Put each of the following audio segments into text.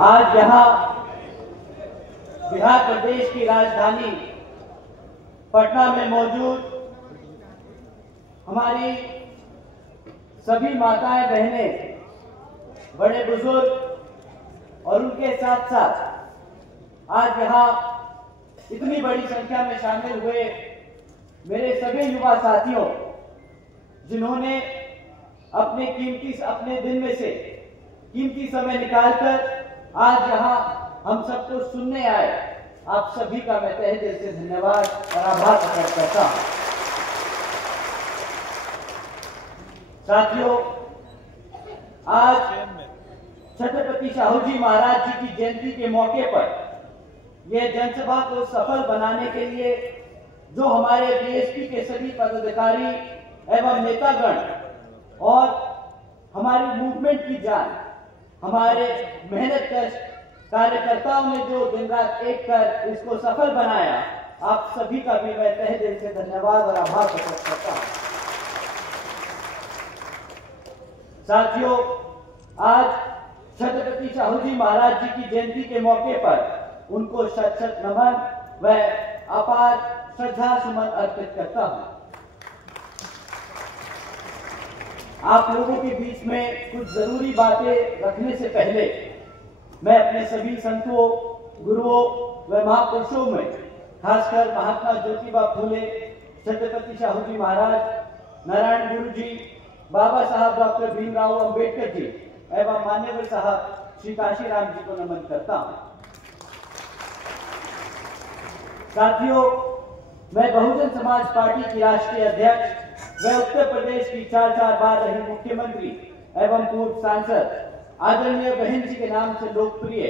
आज यहाँ बिहार प्रदेश की राजधानी पटना में मौजूद हमारी सभी माताएं बहनें, बड़े बुजुर्ग और उनके साथ साथ आज यहाँ इतनी बड़ी संख्या में शामिल हुए मेरे सभी युवा साथियों, जिन्होंने अपने दिन में से कीमती समय निकालकर आज यहाँ हम सबको सुनने आए, आप सभी का मैं तहे दिल से धन्यवाद और आभार प्रकट करता हूँ। साथियों, आज छत्रपति शाहू जी महाराज जी की जयंती के मौके पर यह जनसभा को सफल बनाने के लिए जो हमारे बीएसपी के सभी पदाधिकारी एवं नेतागण और हमारी मूवमेंट की जान, हमारे मेहनत कश कार्यकर्ताओं ने जो दिन रात एक कर इसको सफल बनाया, आप सभी का भी मैं तहे दिल से धन्यवाद और आभार प्रकट करता हूं। साथियों, आज छत्रपति शाहू जी महाराज जी की जयंती के मौके पर उनको शत शत नमन व अपार श्रद्धा सुमन अर्पित करता हूं। आप लोगों के बीच में कुछ जरूरी बातें रखने से पहले मैं अपने सभी संतों, गुरुओं व महापुरुषों में खासकर महात्मा ज्योतिबा फूले, छत्रपति शाहू जी महाराज, नारायण गुरु जी, बाबा साहब डॉक्टर भीमराव अंबेडकर जी एवं मान्यवर साहब श्री काशीराम जी को नमन करता हूं। साथियों, मैं बहुजन समाज पार्टी की राष्ट्रीय अध्यक्ष व उत्तर प्रदेश की 4 बार रही मुख्यमंत्री एवं पूर्व सांसद आदरणीय बहन जी के नाम से लोकप्रिय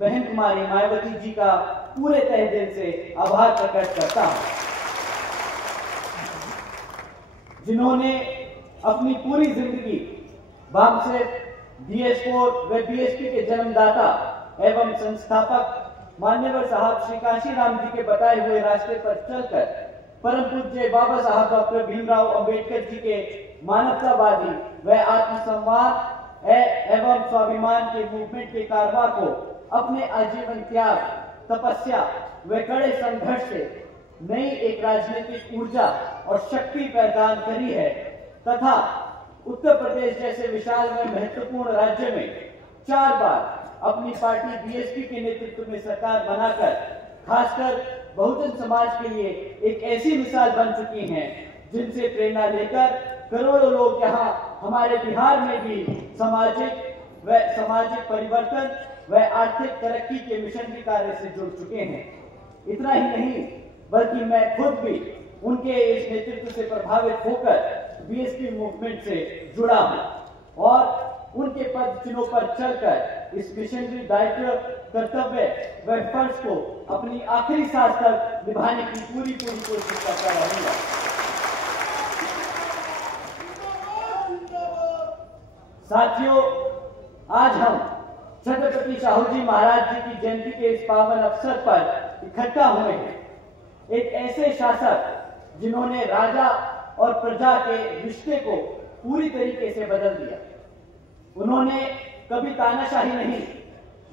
बहन कुमारी मायावती जी का पूरे तहे दिल से आभार प्रकट करता हूं, जिन्होंने अपनी पूरी जिंदगी वामसेफ, BS4 व BSP के जन्मदाता एवं संस्थापक मान्यवर साहब श्री काशीराम जी के बताए हुए रास्ते पर चलकर परम पूज्य बाबा साहब डॉक्टर भीमराव अंबेडकर जी के मानवतावादी व आत्मसम्मान एवं स्वाभिमान के मूवमेंट के कारवा को अपने आजीवन त्याग, तपस्या व कड़े संघर्ष से नई एक राजनीतिक ऊर्जा और शक्ति प्रदान करी है तथा उत्तर प्रदेश जैसे विशाल व महत्वपूर्ण राज्य में 4 बार अपनी पार्टी BSP के नेतृत्व में सरकार बनाकर खासकर बहुजन समाज के लिए एक ऐसी मिसाल बन चुकी हैं, जिनसे प्रेरणा लेकर करोड़ों लोग यहाँ हमारे बिहार में भी सामाजिक परिवर्तन व आर्थिक तरक्की के मिशनरी कार्य से जुड़ चुके हैं। इतना ही नहीं, बल्कि मैं खुद भी उनके इस नेतृत्व से प्रभावित होकर BSP मूवमेंट से जुड़ा हूं और उनके पद चिन्हों पर चलकर इस मिशनरी दायित्व, कर्तव्य व फर्ज को अपनी आखिरी सांस तक निभाने की पूरी कोशिश करता रहूंगा। साथियों, आज हम छत्रपति शाहू जी महाराज जी की जयंती के इस पावन अवसर पर इकट्ठा हुए हैं। एक ऐसे शासक जिन्होंने राजा और प्रजा के रिश्ते को पूरी तरीके से बदल दिया। उन्होंने कभी तानाशाही नहीं,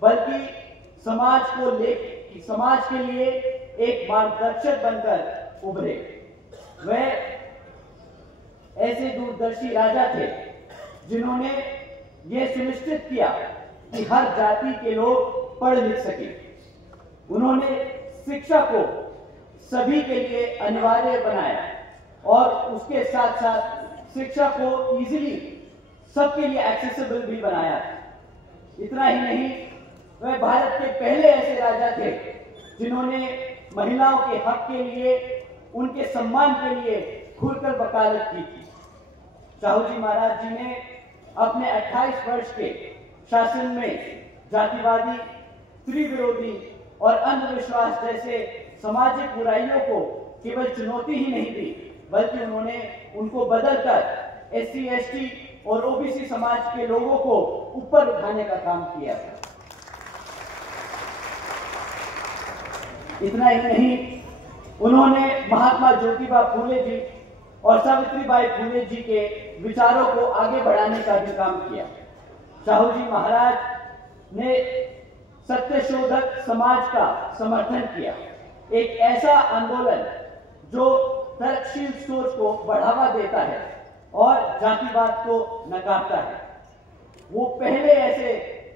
बल्कि समाज के लिए एक मार्गदर्शक बनकर उभरे। वे ऐसे दूरदर्शी राजा थे जिन्होंने यह सुनिश्चित किया कि हर जाति के लोग पढ़ लिख सके। उन्होंने शिक्षा को सभी के लिए अनिवार्य बनाया और उसके साथ साथ शिक्षा को इजीली सबके लिए एक्सेसिबल भी बनाया। इतना ही नहीं, वह भारत के पहले ऐसे राजा थे जिन्होंने महिलाओं के हक के लिए, उनके सम्मान के लिए खुलकर वकालत की थी। शाहू जी महाराज जी ने अपने 28 वर्ष के शासन में जातिवादी, स्त्री विरोधी और अंधविश्वास जैसे सामाजिक बुराइयों को केवल चुनौती ही नहीं दी, बल्कि उन्होंने उनको बदलकर SC, ST और OBC समाज के लोगों को ऊपर उठाने का काम किया था। इतना ही नहीं, उन्होंने महात्मा ज्योतिबा फूले जी और सावित्रीबाई फूले जी के विचारों को आगे बढ़ाने का भी काम किया। शाहू जी महाराज ने सत्यशोधक समाज का समर्थन किया। एक ऐसा आंदोलन जो तर्कशील सोच को बढ़ावा देता है और जातिवाद को नकारता है। वो पहले ऐसे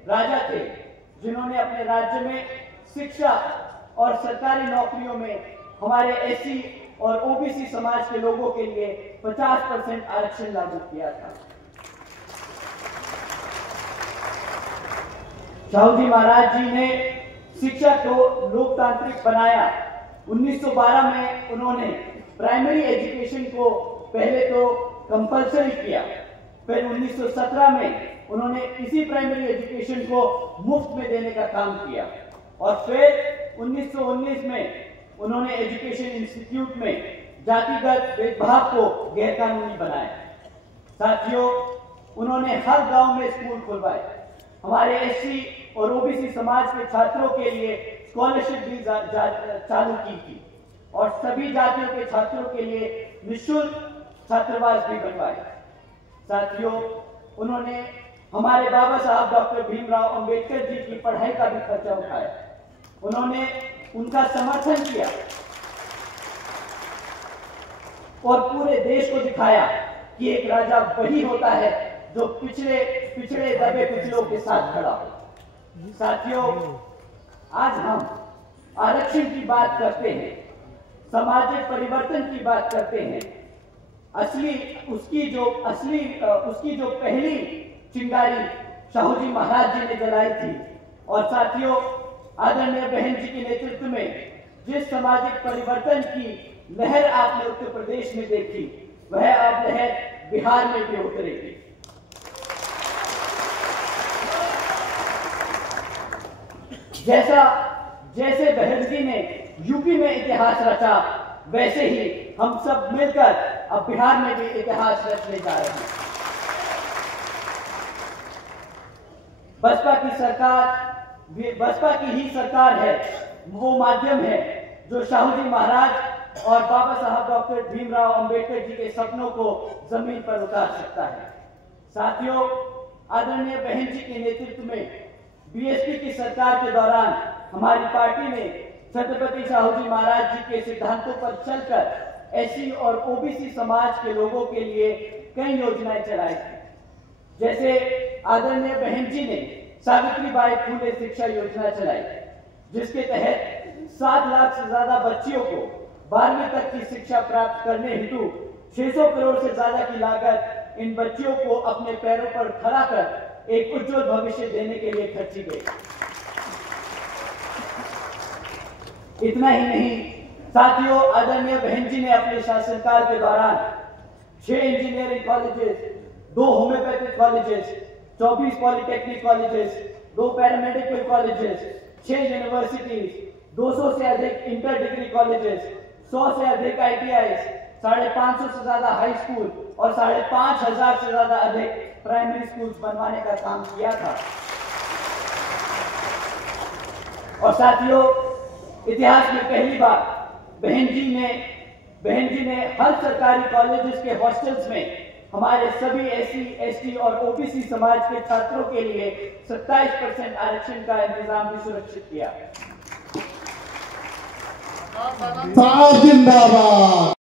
राजा थे जिन्होंने अपने राज्य में शिक्षा और सरकारी नौकरियों में हमारे एससी और ओबीसी समाज के लोगों के लिए 50% आरक्षण लागू किया था। शाहू जी महाराज जी ने शिक्षा को लोकतांत्रिक बनाया। 1912 में उन्होंने प्राइमरी एजुकेशन को पहले तो कंपल्सरी किया, फिर 1917 में उन्होंने इसी प्राइमरी एजुकेशन को मुफ्त में देने का काम किया और फिर 1919 में उन्होंने एजुकेशन इंस्टीट्यूट में जातिगत भेदभाव को गैरकानूनी बनाया। साथियों, उन्होंने हर गांव में स्कूल खुलवाए। हमारे एससी और ओबीसी समाज के छात्रों के लिए स्कॉलरशिप भी चालू की थी और सभी जातियों के छात्रों के लिए निःशुल्क छात्रावास भी बनवाए। साथियों, उन्होंने हमारे बाबा साहब डॉक्टर भीमराव अंबेडकर जी की पढ़ाई का भी खर्चा उठाया। उन्होंने उनका समर्थन किया और पूरे देश को दिखाया कि एक राजा वही होता है जो पिछड़े दबे कुचलों के साथ खड़ा हो। साथियों, आज हम आरक्षण की बात करते हैं, सामाजिक परिवर्तन की बात करते हैं। उसकी जो पहली चिंगारी शाहू जी महाराज जी ने जलाई थी। और साथियों, आदरणीय बहन जी के नेतृत्व में जिस सामाजिक परिवर्तन की लहर आपने उत्तर प्रदेश में देखी, वह अब लहर बिहार में भी उतरेगी। जैसे बहन जी ने यूपी में इतिहास रचा, वैसे ही हम सब मिलकर अब बिहार में भी इतिहास रचने जा रहे हैं। बसपा की ही सरकार है, वो माध्यम है जो शाहू जी महाराज और बाबा साहब डॉक्टर भीमराव अंबेडकर जी के सपनों को जमीन पर उतार सकता है। साथियों, आदरणीय बहन जी के नेतृत्व में बीएसपी की सरकार के दौरान हमारी पार्टी ने छत्रपति शाहू जी महाराज जी के सिद्धांतों पर चलकर एससी और ओबीसी समाज के लोगों के लिए कई योजनाएं चलाई थी। जैसे आदरणीय बहन जी ने सावित्रीबाई फुले शिक्षा योजना चलाई, जिसके तहत 7 लाख से ज्यादा बच्चियों को 12वीं तक की शिक्षा प्राप्त करने हेतु 600 करोड़ से ज्यादा की लागत इन बच्चियों को अपने पैरों पर खड़ा कर एक उज्जवल भविष्य देने के लिए खर्ची गई। इतना ही नहीं साथियों, आदरणीय बहन जी ने अपने शासनकाल के दौरान 6 engineering colleges, 2 homeopathic colleges, 24 polytechnic colleges, 2 paramedical colleges, 6 universities, 200 से अधिक इंटर डिग्री कॉलेजेस, 100 से अधिक ITIs, 550 से ज्यादा हाई स्कूल और 5,500 से ज्यादा अधिक प्राइमरी स्कूल बनवाने का काम किया था। और साथियों, इतिहास में पहली बार बहन जी ने हर सरकारी कॉलेजेस के हॉस्टल्स में हमारे सभी एससी, एसटी और ओबीसी समाज के छात्रों के लिए 27% आरक्षण का इंतजाम भी सुरक्षित किया। जिंदाबाद।